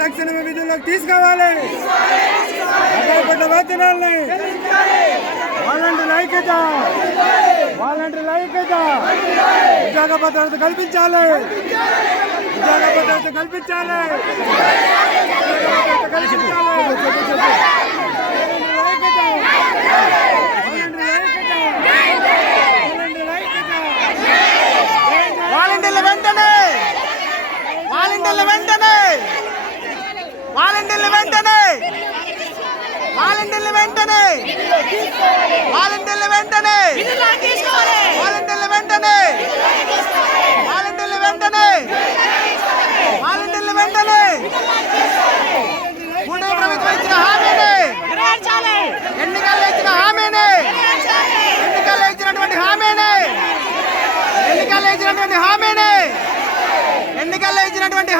తక్షణమే విధుల్లోకి తీసుకోవాలి పడ్డ వేతనాల్ని వాలంటీర్ల ఐక్యత వాలంటీర్ల ఐక్యత ఉద్యోగ భద్రత కల్పించాలి ఉద్యోగ భద్రత కల్పించాలి. వాలంటీర్ల వెంటనే! వాలంటీర్లు వెంటనే! వాలంటీర్లు వెంటనే! వాలంటీర్లు వెంటనే! వాలంటీర్లు వెంటనే! వాలంటీర్లు వెంటనే! వాలంటీర్లు వెంటనే! కూటమి ప్రభుత్వం ఇచ్చిన హామీని! ఎన్నికల్లో ఇచ్చిన హామీని! ఎన్నికల్లో ఇచ్చినటువంటి హామీని! ఎన్నికల్లో ఇచ్చినటువంటి హామీని! ఎన్నికల్లో ఇచ్చినటువంటి